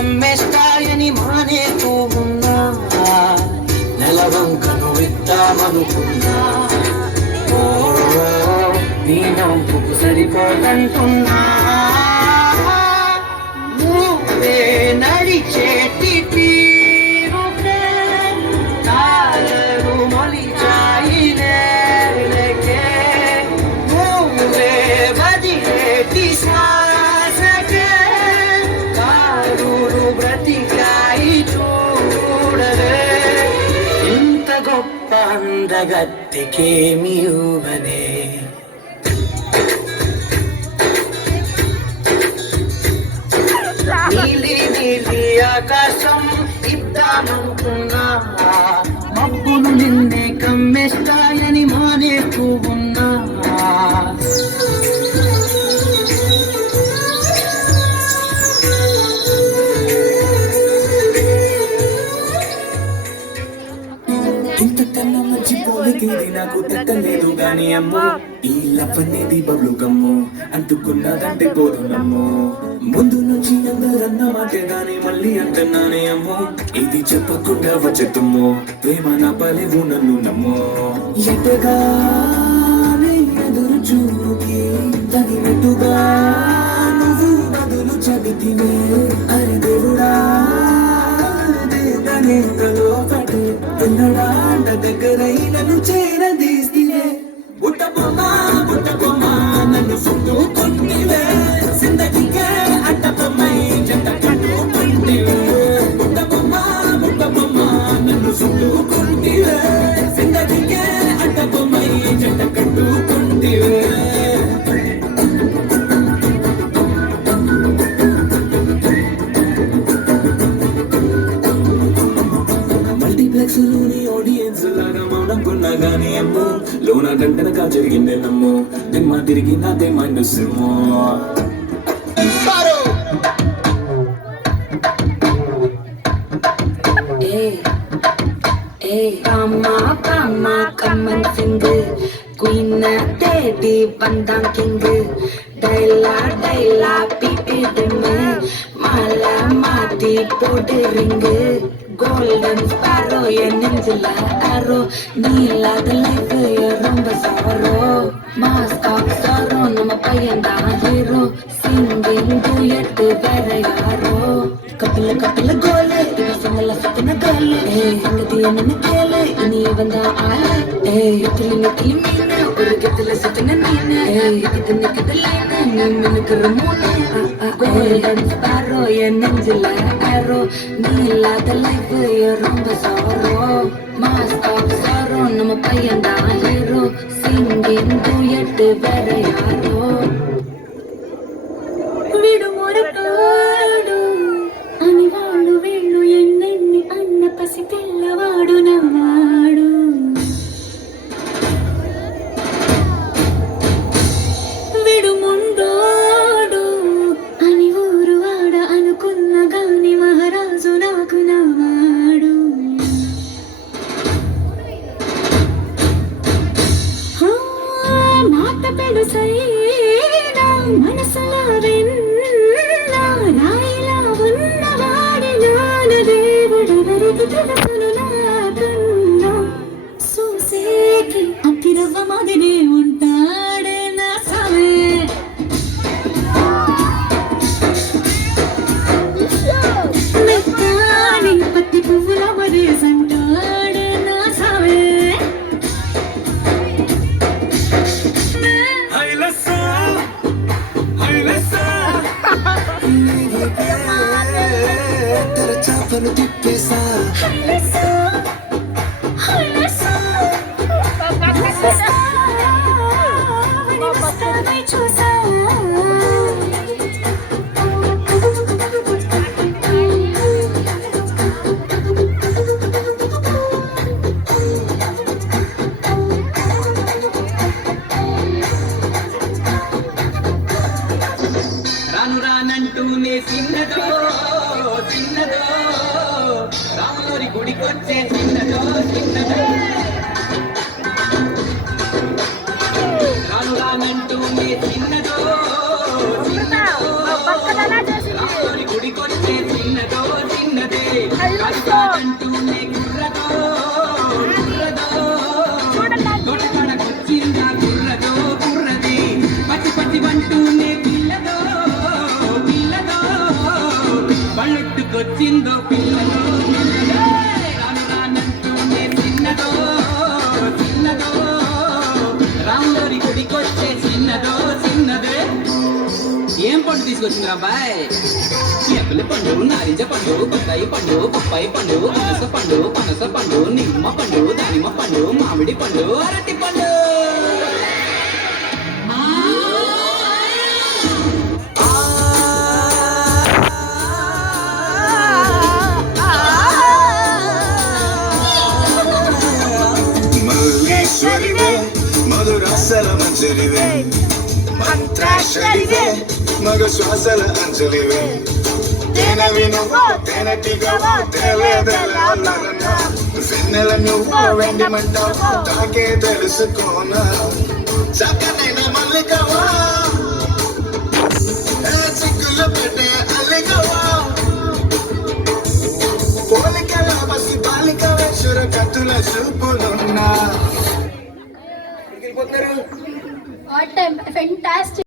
కమ్మేస్తాయని మానేస్తూ ఉన్నా నెలవంకను ఇద్దామనుకున్నా నీ నవ్వుకు సరిపోదంటున్నా నువ్వే నడిచేటి తీరుకే తారలు మొలిచాయి నేలకే నువ్వే వదిలేటి శ్వాసకే కారులు బ్రతికాయి చూడలే ఇంత గొప్ప అందగత్తెకేమి ఊహనే నీలి నీలి ఆకాశం ఇద్దామనుకున్నా మబ్బులు నిన్నే కమ్మేస్తాయని మానేస్తూ ఉన్నా ఇంత కన్న మంచి పోలికేది నాకు తెట్టలేదు గాని అమ్మో ఈ లవ్ అనేది బబ్లు గమ్ము అంటుకున్నదంటే పోదు నమ్ము ముందు నుంచి అందరన్న మాటే గాని మళ్ళీ అంటున్నానే అమ్మో ఇది చెప్పకుండా వచ్చేతుమ్మో ప్రేమ నా పలేవు నన్ను నమ్మో ఎటగానే ఎదురు చూకి తగినట్టుగా నువ్వు బదులు చదివితివే అరే దేవుడా ఎన్నడాంట దగ్గరై నన్ను చేరదీస్తే బుట్టబొమ్మ నన్ను చుట్టుకుంటివే జిందగీకే అడ్డబొమ్మై జంట కట్టుకుంటివే బుట్టబొమ్మ నన్ను చుట్టుకుంటివే జిందగీకే అడ్డబొమ్మై జంట కట్టుకుంటివే ఆడియన్స్ లాగా మౌనం కొన్నా గానీ అమ్మో లోన గంటనగా జరిగిందే నమ్ము నిమ్మ తిరిగి నాదే mind సిమ్మో Queen Daddy Bandang King Daila pipi deme Mala mati podi ring Golden sparrow ya ninjala arrow Neela the life ya romba sorrow Mask of sorrow nama payanda hero Singing duet vera yaro Kapila gole iva sangala sakana gale Sangatiya nana kele ini vanda aale Nikili meena oru gitila satana neena Nikidalena nimmenukku ramona Golden sparrow ya ninjala arrow Neela the life ya romba sorrow Mask of sorrow nama payanda hero Singing duet vera yaro Vidu morataadu ani vaadu veenu ennenni anna pasi pillavaadu navvaadu vidu mundodu ani ఊరు వాడ అనుకున్న గాని మహారాజు నాకు నవ్వాడు మాట పెడుసైనా మనసులో విన్నా రాయిలా ఉన్నవాడి నాన దేవుడెవరికి తెలుసును నాకన్నా చూసేకి అప్పిరవ్వ మాదిరే ఉంటాడే నా స్వామి మెత్తాని పత్తి పువ్వుల వరేసంటాడే నా స్వామి తెరచాపను తిప్పేసా చూసా రాను రానంటూనే చిన్నదో రాములోరి గుడికొచ్చే చిన్నదో రాను రానంటూనే చిన్నదో రాములోరి గుడికొచ్చే చిన్నదో వచ్చిందో పిల్లలో పిల్లదో. రాను రానంటూనే చిన్నదో చిన్నదో, రాములోరి గుడికొచ్చే చిన్నదో చిన్నదే. ఏం పండు తీసుకొచ్చిందిరా బాయ్? ఎప్పలి పండు, నారింజ పండు, బత్తాయి పండు, బొప్పాయి పండు, అరస పండు, పనస పండు, నిమ్మ పండు, దానిమ్మ పండు, మామిడి పండు, అరటి పండు. మల్లీశ్వరివే మధురాసల మంజరివే, మంత్రాక్షరివే మగ శ్వాసల అంజలివే. తేనెవి నువ్వు తేనెటిగవో తెలియదెలా, వెన్నెల నువ్వు వెండి మంటావో తాకే తెలుసుకోనా. చక్కనైన మల్లికవో చిక్కులు పెట్టే అల్లికవో, పోలికల బసి బాలికవే చురకత్తుల చూపులున్నా. What a fantastic